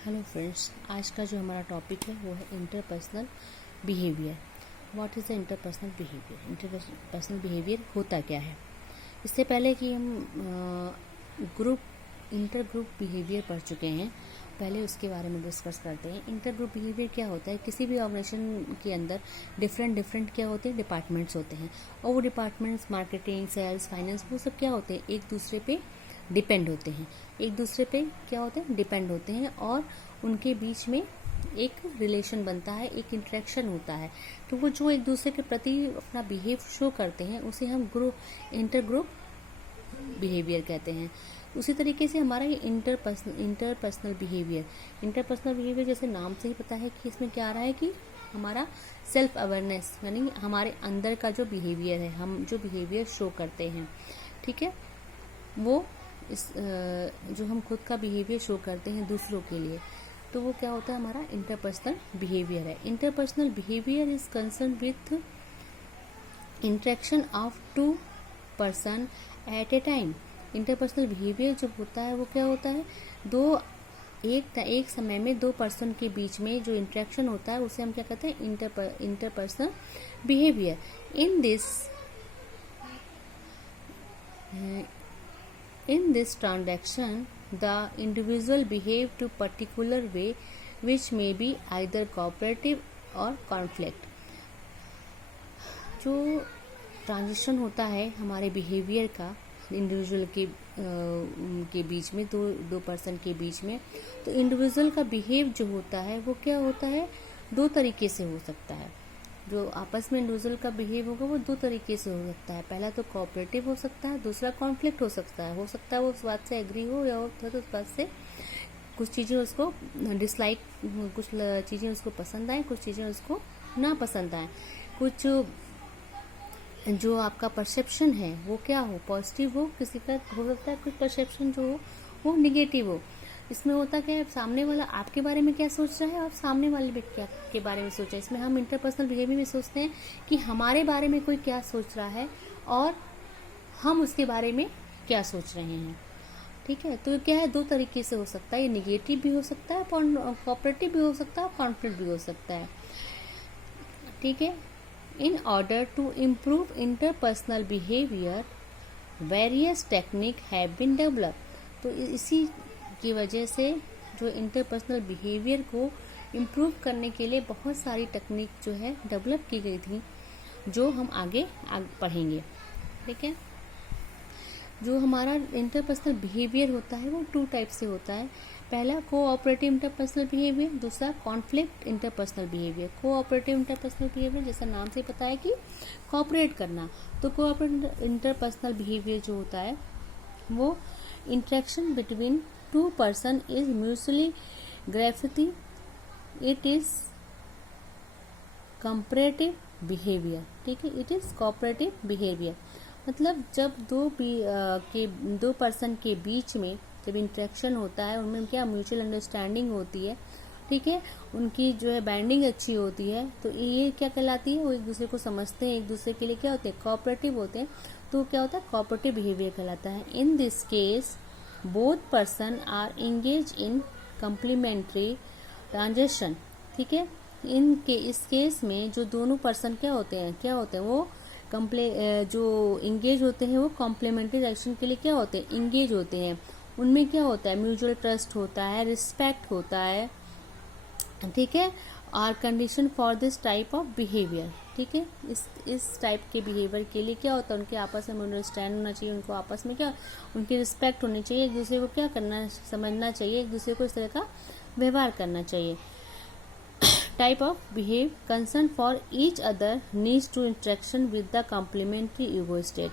Hello friends, आज का जो हमारा टॉपिक है वो है interpersonal behaviour. What is the interpersonal behaviour? Interpersonal behaviour होता क्या है? इससे पहले कि हम इंटर ग्रुप बिहेवियर पढ़ चुके हैं, पहले उसके बारे में डिस्कस करते हैं। इंटर ग्रुप बिहेवियर क्या होता है? किसी भी ऑर्गेनाइजेशन के अंदर डिफरेंट क्या होते हैं? डिपार्टमेंट्स होते हैं, और वो डिपार्टमेंट्स मार्केटिंग, सेल्स, फाइनेंस, वो सब क्या होते हैं? एक दूसरे पे डिपेंड होते हैं। एक दूसरे पे क्या होते हैं? डिपेंड होते हैं, और उनके बीच में एक रिलेशन बनता है, एक इंटरेक्शन होता है। तो वो जो एक दूसरे के प्रति अपना बिहेव शो करते हैं उसे हम इंटर ग्रुप बिहेवियर कहते हैं। उसी तरीके से हमारा ये इंटरपर्सनल बिहेवियर जैसे नाम से ही पता है कि इसमें क्या आ रहा है कि हमारा सेल्फ अवेयरनेस, यानी हमारे अंदर का जो बिहेवियर है, हम जो बिहेवियर शो करते हैं, ठीक है, वो जो हम खुद का बिहेवियर शो करते हैं दूसरों के लिए, तो वो क्या होता है? हमारा इंटरपर्सनल बिहेवियर है। Interpersonal behaviour is concern with interaction of two person at a time. Interpersonal behaviour जो होता है वो क्या होता है? एक समय में दो पर्सन के बीच में जो इंटरेक्शन होता है उसे हम क्या कहते हैं? Interpersonal behaviour. In this transaction, the individual behave to particular way which may be either cooperative or conflict. जो ट्रांजिशन होता है हमारे बिहेवियर का इंडिविजुअल के बीच में, दो पर्सन के बीच में, तो इंडिविजुअल का बिहेव जो होता है वो क्या होता है? दो तरीके से हो सकता है। जो आपस में इंडिविजुअल का बिहेव होगा वो दो तरीके से हो सकता है। पहला तो कोऑपरेटिव हो सकता है, दूसरा कॉन्फ्लिक्ट हो सकता है। वो उस बात से एग्री हो या तो उस बात से कुछ चीज़ें उसको डिसलाइक, कुछ चीज़ें उसको पसंद आए, कुछ चीज़ें उसको ना पसंद आए। कुछ जो आपका परसेप्शन है वो क्या हो? पॉजिटिव हो, किसी का हो सकता है कुछ परसेप्शन जो हो वो निगेटिव हो। इसमें होता क्या है? सामने वाला आपके बारे में क्या सोच रहा है और सामने वाले व्यक्ति क्या के बारे में सोच रहा है। इसमें हम इंटरपर्सनल बिहेवियर में सोचते हैं कि हमारे बारे में कोई क्या सोच रहा है और हम उसके बारे में क्या सोच रहे हैं, ठीक है। तो क्या है? दो तरीके से हो सकता है, ये निगेटिव भी हो सकता है, कोऑपरेटिव भी हो सकता है, कॉन्फ्लिक्ट भी हो सकता है, ठीक है। In order to improve interpersonal behaviour various technique have been developed. तो इसी की वजह से जो इंटरपर्सनल बिहेवियर को इम्प्रूव करने के लिए बहुत सारी टेक्निक जो है डेवलप की गई थी, जो हम आगे पढ़ेंगे, ठीक है। जो हमारा इंटरपर्सनल बिहेवियर होता है वो टू टाइप से होता है। पहला कोऑपरेटिव इंटरपर्सनल बिहेवियर, दूसरा conflict interpersonal behaviour. Cooperative interpersonal behaviour जैसा नाम से पता है कि कोऑपरेट करना। तो कोऑपरेटिव इंटरपर्सनल बिहेवियर जो होता है वो interaction between two person is mutually graffiti, it is comparative behaviour, ठीक है। इट इज कोऑपरेटिव बिहेवियर मतलब जब दो पर्सन के बीच में जब इंटरेक्शन होता है, उनमें क्या म्यूचुअल अंडरस्टैंडिंग होती है, ठीक है, उनकी जो है बाइंडिंग अच्छी होती है, तो ये क्या कहलाती है? वो एक दूसरे को समझते हैं, एक दूसरे के लिए क्या होते हैं? कोऑपरेटिव होते हैं। तो क्या होता है? कोऑपरेटिव बिहेवियर कहलाता है। In this case both person are engage in complementary transaction, ठीक है। इस केस में जो दोनों पर्सन क्या होते हैं? वो जो इंगेज होते हैं वो कॉम्प्लीमेंट्री एक्शन के लिए क्या होते हैं? इंगेज होते हैं। उनमें क्या होता है? म्यूचुअल ट्रस्ट होता है, रिस्पेक्ट होता है, ठीक है, और condition for this type of behaviour, ठीक है। इस टाइप के बिहेवियर के लिए क्या होता है? उनके आपस में अंडरस्टैंड होना चाहिए, उनको आपस में क्या, उनकी रिस्पेक्ट होनी चाहिए, एक दूसरे को क्या करना, समझना चाहिए, एक दूसरे को इस तरह का व्यवहार करना चाहिए। Type of behave concern for each other needs to interaction with the complementary ego state.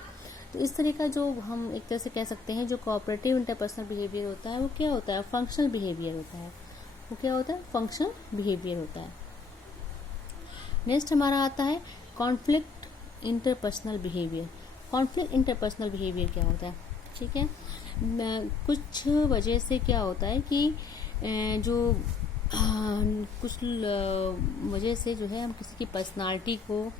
तो इस तरह का जो हम एक तरह से कह सकते हैं जो कोऑपरेटिव इंटरपर्सनल बिहेवियर होता है वो क्या होता है? फंक्शनल बिहेवियर होता है। वो क्या होता है? फंक्शनल बिहेवियर होता है। नेक्स्ट हमारा आता है conflict interpersonal behaviour. Conflict interpersonal behaviour क्या होता है? ठीक है, कुछ वजह से क्या होता है कि जो कुछ वजह से जो है हम किसी की पर्सनालिटी को,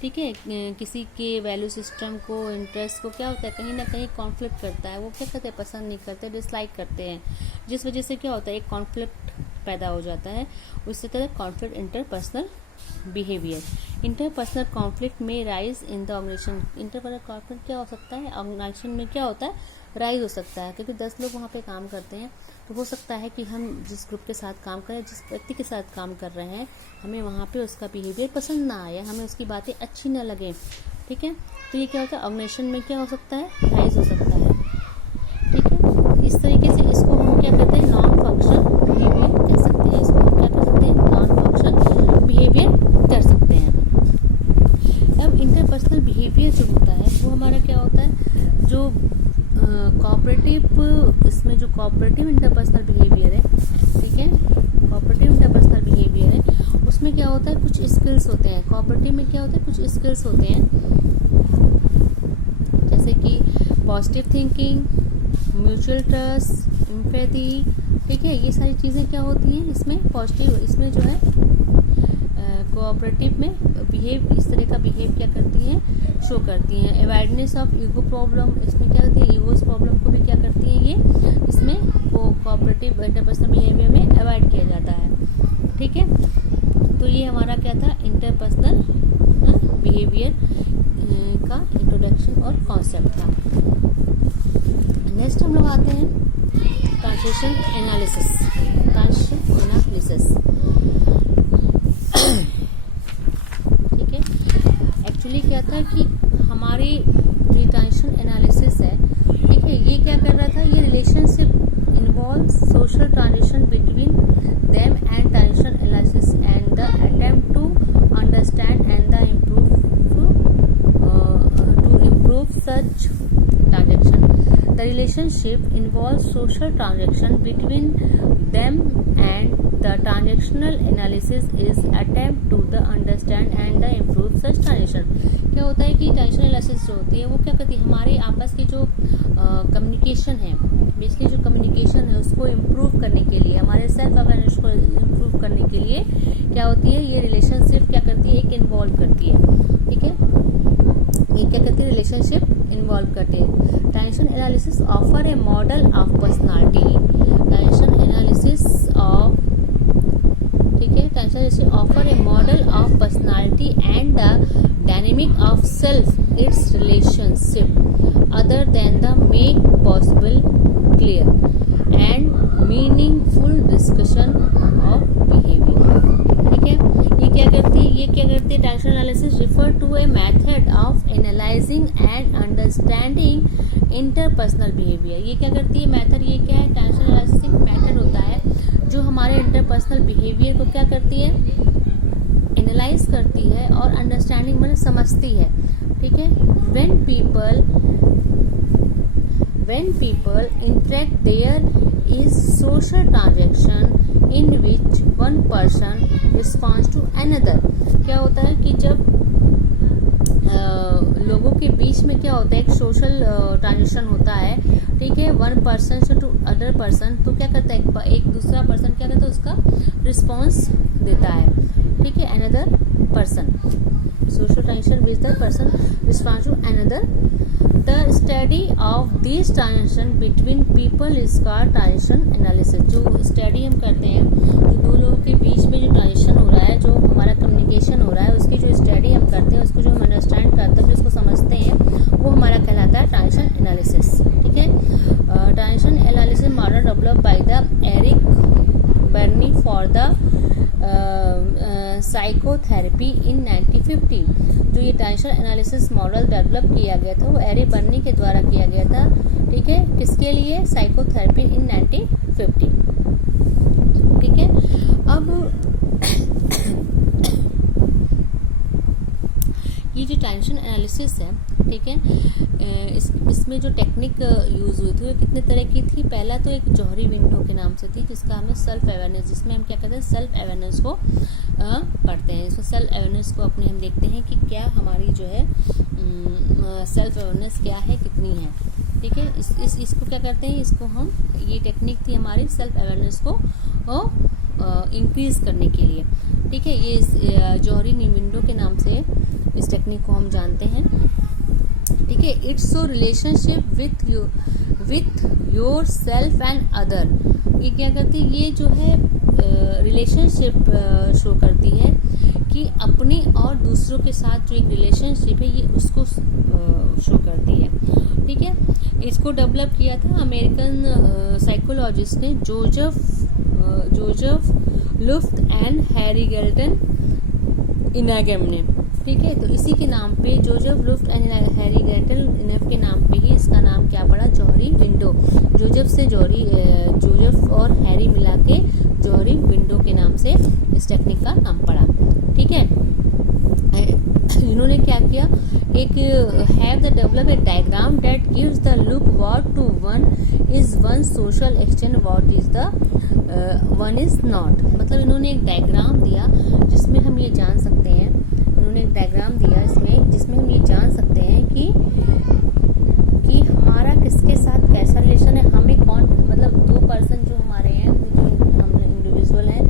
ठीक है, किसी के वैल्यू सिस्टम को, इंटरेस्ट को क्या होता है कहीं ना कहीं कॉन्फ्लिक्ट करता है। वो क्या करते हैं? पसंद नहीं करते, डिसलाइक करते हैं, जिस वजह से क्या होता है एक कॉन्फ्लिक्ट पैदा हो जाता है। उसी तरह conflict interpersonal behaviour, interpersonal conflict में rise in the organisation. Interpersonal conflict क्या हो सकता है, ऑर्गेनाइजेशन में क्या होता है, राइज हो सकता है, क्योंकि 10 लोग वहाँ पे काम करते हैं, तो हो सकता है कि हम जिस ग्रुप के साथ काम करें, जिस व्यक्ति के साथ काम कर रहे हैं, हमें वहाँ पे उसका बिहेवियर पसंद ना आए, हमें उसकी बातें अच्छी ना लगे, ठीक है। तो ये क्या होता है, ऑर्गेनाइजेशन में क्या हो सकता है, राइज हो सकता है, ठीक है। इस तरीके से इसको हम क्या कहते हैं, नॉन फंक्शनल बिहेवियर कह सकते हैं। इसको हम क्या कर सकते हैं, नॉन फंक्शनल बिहेवियर कर सकते हैं। अब इंटरपर्सनल बिहेवियर जो होता है वो हमारा क्या होता है, जो कोऑपरेटिव, इसमें जो कोऑपरेटिव इंटरपर्सनल बिहेवियर है, ठीक है, कोऑपरेटिव इंटरपर्सनल बिहेवियर है, उसमें क्या होता है, कुछ स्किल्स होते हैं। कोऑपरेटिव में क्या होता है, कुछ स्किल्स होते हैं, जैसे कि positive thinking, mutual trust, empathy, ठीक है। ये सारी चीज़ें क्या होती हैं इसमें, पॉजिटिव, इसमें जो है कोऑपरेटिव में बिहेव, इस तरह का बिहेव क्या करती हैं, शो करती हैं। अवेयरनेस ऑफ ईगो प्रॉब्लम, इसमें क्या करती है, ईगोस प्रॉब्लम को भी क्या करती हैं ये, इसमें वो कोऑपरेटिव इंटरपर्सनल बिहेवियर में अवॉइड किया जाता है, ठीक है। तो ये हमारा क्या था, इंटरपर्सनल बिहेवियर का इंट्रोडक्शन और कॉन्सेप्ट था। नेक्स्ट हम लोग आते हैं ट्रांजिशन एनालिसिस, ट्रांजिशन एनालिसिस, ठीक है। एक्चुअली क्या था कि हमारी ये ट्रांजिशन एनालिसिस है, ठीक है, ये क्या कर रहा था, ये relationship involve social transition between them and transition analysis and the attempt to understand and the improve such transaction. The relationship involves social transaction between them and the transactional analysis is attempt to the understand and the improve such transaction. क्या होता है कि transaction analysis जो होती है वो क्या करती है, हमारे आपस की जो कम्युनिकेशन है, बेसिकली जो कम्युनिकेशन है उसको इम्प्रूव करने के लिए, हमारे सेल्फ अवेयरनेस को इम्प्रूव करने के लिए क्या होती है, ये रिलेशनशिप क्या करती है, एक इन्वॉल्व करती है, ठीक है। ये क्या करती है, रिलेशनशिप इन्वॉल्व करते हैं। Transition analysis offer A model of personality, transition analysis of, ठीक है, transition analysis offer A model of personality and the dynamic of self it's relationship other than the make possible clear and meaningful discussion of behaviour, ठीक है। ये क्या करती है, ये क्या करती है, transition analysis refer to a method of analysing and understanding interpersonal behaviour. ये क्या करती है, मेथड, ये क्या है, ट्रांजिशन एनालिसिस एक मेथड होता है जो हमारे इंटरपर्सनल बिहेवियर को क्या करती है, एनालाइज करती है और अंडरस्टैंडिंग मतलब समझती है, ठीक है। When people interact there is social transaction in which one person responds to another। क्या होता है कि जब लोगों के बीच में क्या होता है, एक सोशल ट्रांजेक्शन होता है, ठीक है, वन पर्सन से टू अदर पर्सन, तो क्या करता है, एक दूसरा पर्सन क्या करता है, उसका रिस्पॉन्स देता है, ठीक है, another person, social transaction which the person responds to another. The study of these transaction between people is called transaction analysis। जो स्टडी हम करते हैं, जो दो लोगों के बीच में जो ट्रांजेक्शन हो रहा है, जो हमारा कम्युनिकेशन हो रहा है, उसकी जो स्टडी हम करते हैं, उसको जो हम अंडरस्टैंड करते हैं, जो उसको समझते हैं, वो हमारा कहलाता है ट्रांजेक्शन एनालिसिस, ठीक है। Transaction analysis model develop by the Eric Berne for the psychotherapy in 1950। जो ये ट्रांजिशन एनालिसिस मॉडल डेवलप किया गया था वो एरिक बर्नी के द्वारा किया गया था, ठीक है, किसके लिए, साइकोथेरेपी इन 1950, ठीक है। अब ये जो ट्रांजिशन एनालिसिस है, ठीक है, इसमें जो टेक्निक यूज हुई थी वो कितने तरह की थी। पहला तो एक जौहरी विंडो के नाम से थी, जिसका हमें सेल्फ अवेयरनेस, जिसमें हम क्या करते हैं, सेल्फ अवेयरनेस को पढ़ते हैं। इसमें सेल्फ अवेयरनेस को अपने हम देखते हैं कि क्या हमारी जो है सेल्फ अवेयरनेस क्या है, कितनी है, ठीक है। इसको क्या करते हैं, इसको हम, ये टेक्निक थी हमारी सेल्फ अवेयरनेस को इंक्रीज करने के लिए, ठीक है। ये जौहरी विंडो के नाम से इस टेक्निक को हम जानते हैं, ठीक है। It's so relationship with your self and other. ये क्या करती है, ये जो है रिलेशनशिप शो करती है कि अपने और दूसरों के साथ जो एक रिलेशनशिप है ये उसको शो करती है। ठीक है, इसको डेवलप किया था अमेरिकन साइकोलॉजिस्ट ने Joseph Luft and Harry Gelton इनागम ने। ठीक है, तो इसी के नाम पे Joseph Luft and Harry Gelton इनागम के नाम पे ही इसका नाम क्या पड़ा, जौहरी विंडो। जोसेफ और हैरी मिला के जौहरी विंडो के नाम से इस टेक्निक का नाम पड़ा। ठीक है, इन्होंने क्या किया, एक have the develop a diagram that gives the look what to one is one social exchange, what is the one is not. मतलब इन्होंने एक डायग्राम दिया जिसमें हम ये जान सकते हैं, इन्होंने एक डायग्राम दिया इसमें जिसमें हम ये जान सकते हैं कि हमारा किसके साथ कैसा रिलेशन है, हमें कौन, मतलब दो पर्सन जो हमारे हैं, हम इंडिविजुअल हैं,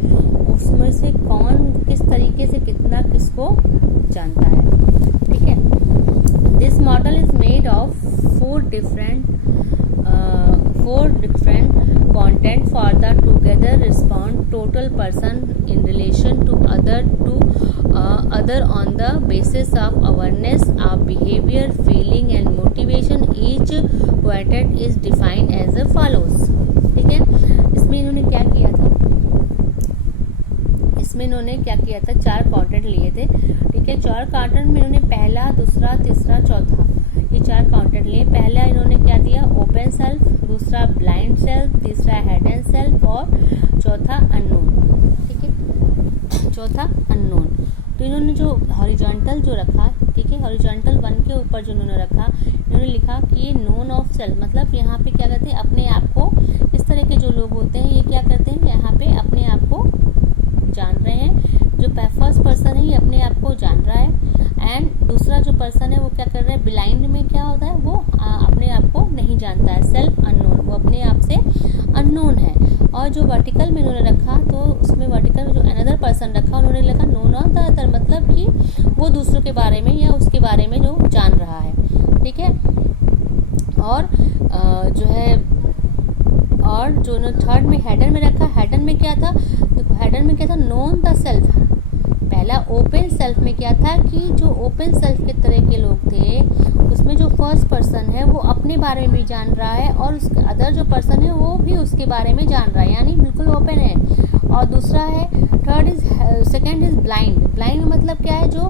उसमें से कौन किस तरीके से कितना किसको जानता है। ठीक है, this model is made of four different content for the together respond total person in relation to other on the basis of awareness of behavior, feeling and motivation. Each quotient is defined as follows. ठीक है, इसमें इन्होंने क्या किया था, चार quadrant लिए थे। ठीक है, चार क्वाड्रेंट में इन्होंने पहला, दूसरा, तीसरा, चौथा, ये चार क्वाड्रेंट लिए। पहला इन्होंने क्या दिया, ओपन सेल्फ, दूसरा ब्लाइंड सेल्फ, तीसरा हिडन सेल्फ और चौथा अननोन। ठीक है, चौथा अननोन। तो इन्होंने जो हॉरिजॉन्टल जो रखा, ठीक है, हॉरिजॉन्टल 1 के ऊपर जो इन्होंने रखा, इन्होंने लिखा कि ये नोन ऑफ सेल्फ, मतलब यहाँ पे क्या करते हैं, अपने आप को, इस तरह के जो लोग होते हैं ये क्या करते हैं, यहाँ पे अपने आप को जान रहे हैं। जो फर्स्ट पर्सन है ये अपने आप को जान रहा है, एंड दूसरा जो पर्सन है वो क्या कर रहा है, ब्लाइंड में क्या होता है, वो अपने आप को नहीं जानता है, सेल्फ अननोन, वो अपने आप से अननोन है। और जो वर्टिकल में उन्होंने रखा, तो उसमें वर्टिकल में जो अनदर पर्सन रखा, उन्होंने लिखा नोन ऑफ द अदर, मतलब कि वो दूसरों के बारे में या उसके बारे में जो जान रहा है। ठीक है, और जो है, और जो थर्ड में हेडन में रखा, हेडन में क्या था, देखो हेडन में क्या था, नोन द सेल्फ। पहला ओपन सेल्फ में क्या था कि जो ओपन सेल्फ के तरह के लोग थे उसमें जो फर्स्ट पर्सन है वो अपने बारे में जान रहा है और उसके अदर जो पर्सन है वो भी उसके बारे में जान रहा है, यानी बिल्कुल ओपन है। और दूसरा है, सेकंड इज ब्लाइंड। ब्लाइंड मतलब क्या है, जो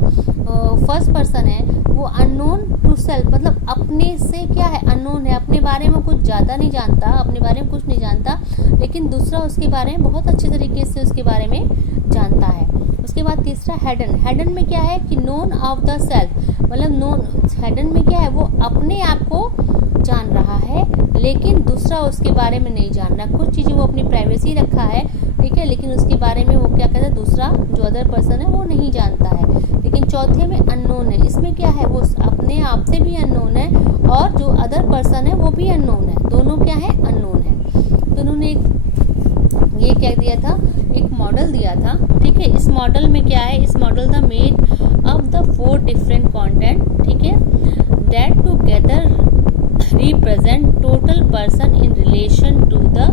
फर्स्ट पर्सन है वो अननोन टू सेल्फ, मतलब अपने से क्या है, अननोन है, अपने बारे में कुछ ज़्यादा नहीं जानता, अपने बारे में कुछ नहीं जानता, लेकिन दूसरा उसके बारे में बहुत अच्छे तरीके से उसके बारे में जानता है। उसके बाद तीसरा हेडन। हेडन में क्या है कि नोन ऑफ द सेल्फ, मतलब नोन, हेडन में क्या है, वो अपने आप को जान रहा है लेकिन दूसरा उसके बारे में नहीं जान रहा। कुछ चीज़ें वो अपनी प्राइवेसी रखा है, ठीक है, लेकिन उसके बारे में वो क्या कहता है, दूसरा जो अदर पर्सन है वो नहीं जानता है। लेकिन चौथे में अननोन है, इसमें क्या है, वो अपने आप से भी अननोन है और जो अदर पर्सन है वो भी अननोन है, दोनों क्या है, अननोन है। तो उन्होंने ये क्या दिया था, एक मॉडल दिया था। ठीक है, इस मॉडल में क्या है, इस model the made of the 4 different content, ठीक है, that together represent total person in relation to the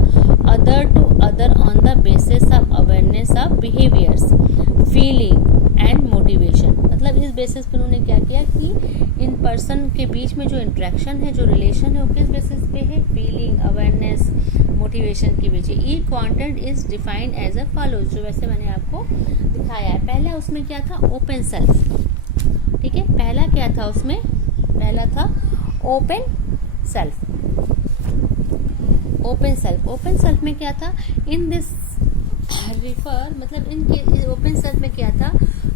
other on the basis of awareness of behaviors, feeling and motivation। मतलब इस बेसिस पर उन्होंने क्या किया कि इन पर्सन के बीच में जो इंट्रैक्शन है, जो रिलेशन है, वो किस बेसिस पे है, फीलिंग, अवेयरनेस, मोटिवेशन के बीच। Each content is defined as a follows, जो वैसे मैंने आपको दिखाया है। पहला उसमें क्या था, ओपन सेल्फ। ठीक है, पहला क्या था उसमें, पहला था open self. Open self, open self में क्या था, इन दिस रिफर, मतलब इनके ओपन सेल्फ में क्या था,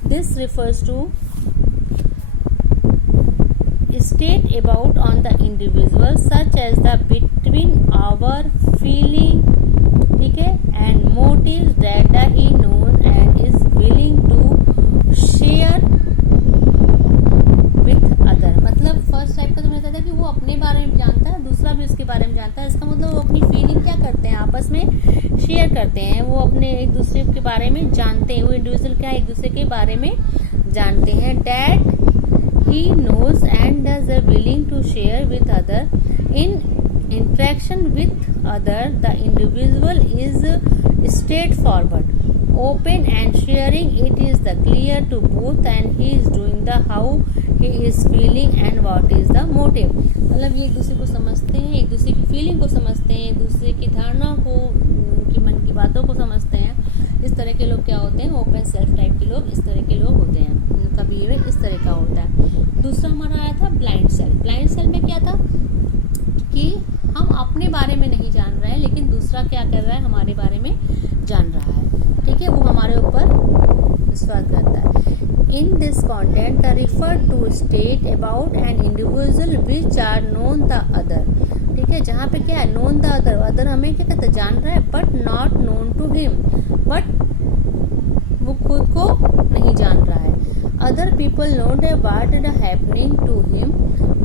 this refers to state about on the individual such as the between our feeling, ठीक है, and motive that he known and is willing to share with other. मतलब first type का तो कहता था कि वो अपने बारे में जानता है, दूसरा भी उसके बारे में जानता है। इसका मतलब वो अपनी फीलिंग क्या करते हैं, आपस में शेयर करते हैं, वो अपने एक दूसरे के बारे में जानते हैं, वो इंडिविजुअल क्या एक दूसरे के बारे में जानते हैं। That he knows and does are willing to share with other in interaction with other, the individual is straightforward, open and sharing it is the clear to both and he is doing the how he is feeling and what is the motive. मतलब ये एक दूसरे को समझते हैं, एक दूसरे की फीलिंग को समझते हैं, एक दूसरे की धारणा को, उनकी मन की बातों को समझते हैं। इस तरह के लोग क्या होते हैं, ओपन सेल्फ टाइप के लोग इस तरह के लोग होते हैं, उनका बिहेवियर इस तरह का होता है। दूसरा हमारा आया था ब्लाइंड सेल्फ। ब्लाइंड सेल्फ में क्या था कि हम अपने बारे में नहीं जान रहे हैं, लेकिन दूसरा क्या कर रहा है, हमारे बारे में जान रहा है, ठीक है, वो हमारे ऊपर विश्वास करता है। In this content the refer to state about an individual which are known the other, ठीक है, जहाँ पे क्या है, नोन द अदर, अदर हमें क्या कहते हैं, जान रहा है, but not known to him, but वो खुद को नहीं जान रहा है। Other people know what is happening to him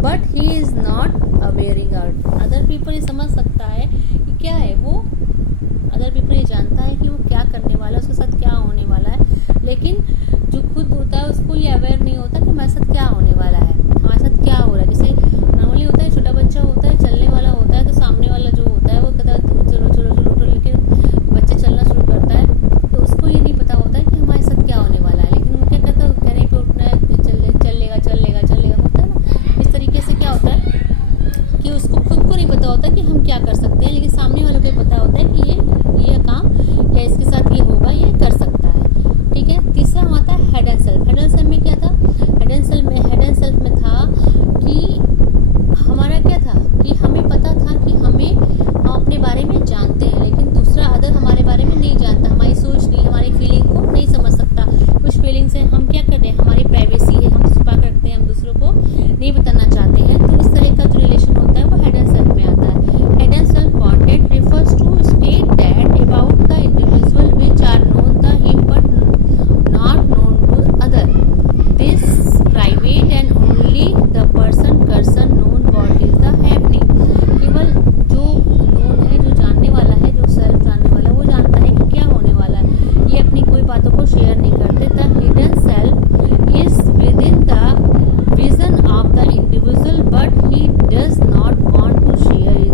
but he is not awaring out. Other people ये समझ सकता है कि क्या है, वो अदर पीपल ये जानता है कि वो क्या करने वाला है, उसके साथ क्या होने वाला है, लेकिन जो खुद होता है उसको ये अवेयर नहीं होता कि हमारे साथ क्या होने वाला है, हमारे साथ क्या हो रहा है। जैसे नॉर्मली होता है, छोटा बच्चा होता है, चलने वाला होता है, तो सामने वाला जो होता है वो कहता है चलो चलो चलो चलो, लेकिन बच्चा चलना शुरू करता है तो उसको ये नहीं पता होता है कि हमारे साथ क्या होने वाला है, लेकिन वो क्या करता है, कहने पे उठना है, चलेगा चलेगा चलेगा, होता है ना। इस तरीके से क्या होता है कि उसको खुद को नहीं पता होता कि हम क्या कर सकते हैं, लेकिन सामने वालों को पता होता है कि ये काम या इसके साथ ये होगा, ये कर सकता है, ठीक है। तीसरा आता है head and self. Head and self में क्या था, हेड एंड सेल्फ में था कि हमारा क्या था कि हमें पता था कि हम अपने बारे में जानते हैं, लेकिन दूसरा अदर हमारे बारे में नहीं जानता, हमारी सोच नहीं, हमारी फीलिंग को नहीं समझ सकता। कुछ फीलिंग से हम क्या करते हैं, हमारी प्राइवेसी है, हम छुपा करते हैं, हम दूसरों को नहीं बताना चाहते हैं। तो इस तरह का जो रिलेशन होता है वो हेड एंड सेल्फ में आता है। Head and self content refers to state that about the individual which are known the him but not known to other. This private and only the person known what is the happening. केवल जो known है, जो जानने वाला है, जो self जानने वाला है, वो जानता है कि क्या होने वाला है। ये अपनी कोई बातों को शेयर नहीं करते। The hidden self is within the vision of the individual but he does not want to share it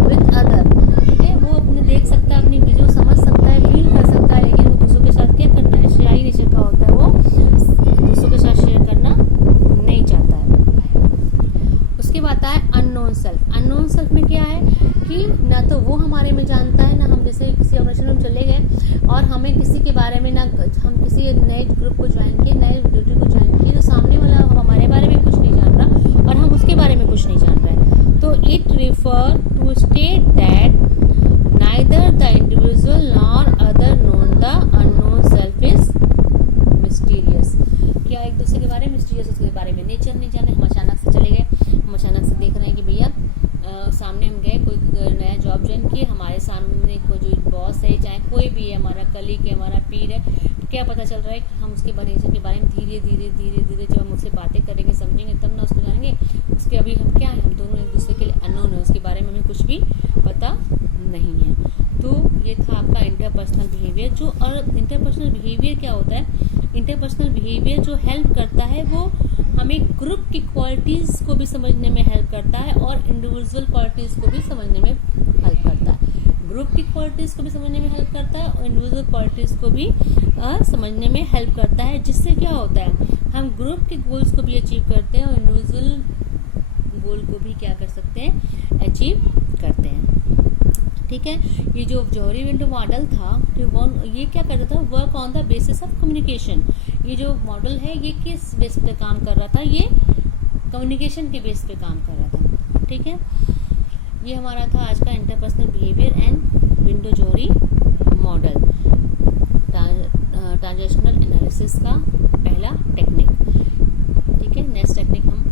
with other, ठीक है। वो अपने देख सकता है, अपनी विजन समझ सकता है, फील कर सकता है, लेकिन वो दूसरों के साथ क्या करना है, शेयर ही नहीं का होता है, वो दूसरों के साथ शेयर करना नहीं चाहता है। उसके बाद है अननोन सेल्फ। अननोन सेल्फ में क्या है कि ना तो वो हमारे में जानता है, ना हम जैसे किसी ऑर्गेनाइजेशन में चले गए और हमें किसी के बारे में, ना हम किसी नए ग्रुप को ज्वाइन किए, नए ड्यूटी को ज्वाइन किए, तो सामने वाला हमारे बारे में कुछ नहीं जान रहा और हम उसके बारे में कुछ नहीं जान रहे। तो it refer to state that neither the individual nor other known the unknown self is mysterious. क्या एक दूसरे के बारे में मिस्टीरियस, उसके बारे में नेचर नहीं जाने, हम अचानक से चले गए, हम अचानक से देख रहे हैं कि भैया सामने हम गए, कोई नया जॉब ज्वाइन किए, हमारे सामने को जो बॉस है, चाहे कोई भी है, हमारा कलीग है, हमारा पीर है, तो क्या पता चल रहा है कि हम उसके बारे में धीरे धीरे जब हम उससे बातें करेंगे, समझेंगे, तब ना उसको जानेंगे। उसके अभी हम क्या है, हम दोनों एक दूसरे के लिए अननोन है, उसके बारे में हमें कुछ भी पता नहीं है। तो ये था आपका इंटरपर्सनल बिहेवियर। जो और इंटरपर्सनल बिहेवियर क्या होता है, इंटरपर्सनल बिहेवियर जो हेल्प करता है वो हमें ग्रुप की क्वालिटीज को भी समझने में हेल्प करता है और इंडिविजुअल क्वालिटीज को भी समझने में हेल्प करता है। ग्रुप की क्वालिटीज को भी समझने में हेल्प करता है और इंडिविजुअल क्वालिटीज को भी समझने में हेल्प करता है, जिससे क्या होता है, हम ग्रुप के गोल्स को भी अचीव करते हैं और इंडिविजुअल गोल को भी क्या कर सकते हैं, अचीव करते हैं, ठीक है। ये जो जौहरी विंडो मॉडल था, ये क्या करता था, work on the basis of communication. ये जो मॉडल है ये किस बेस पे काम कर रहा था, ये कम्युनिकेशन के बेस पे काम कर रहा था, ठीक है। ये हमारा था आज का interpersonal behaviour and window Johari model, transactional analysis का पहला टेक्निक, ठीक है। नेक्स्ट टेक्निक हम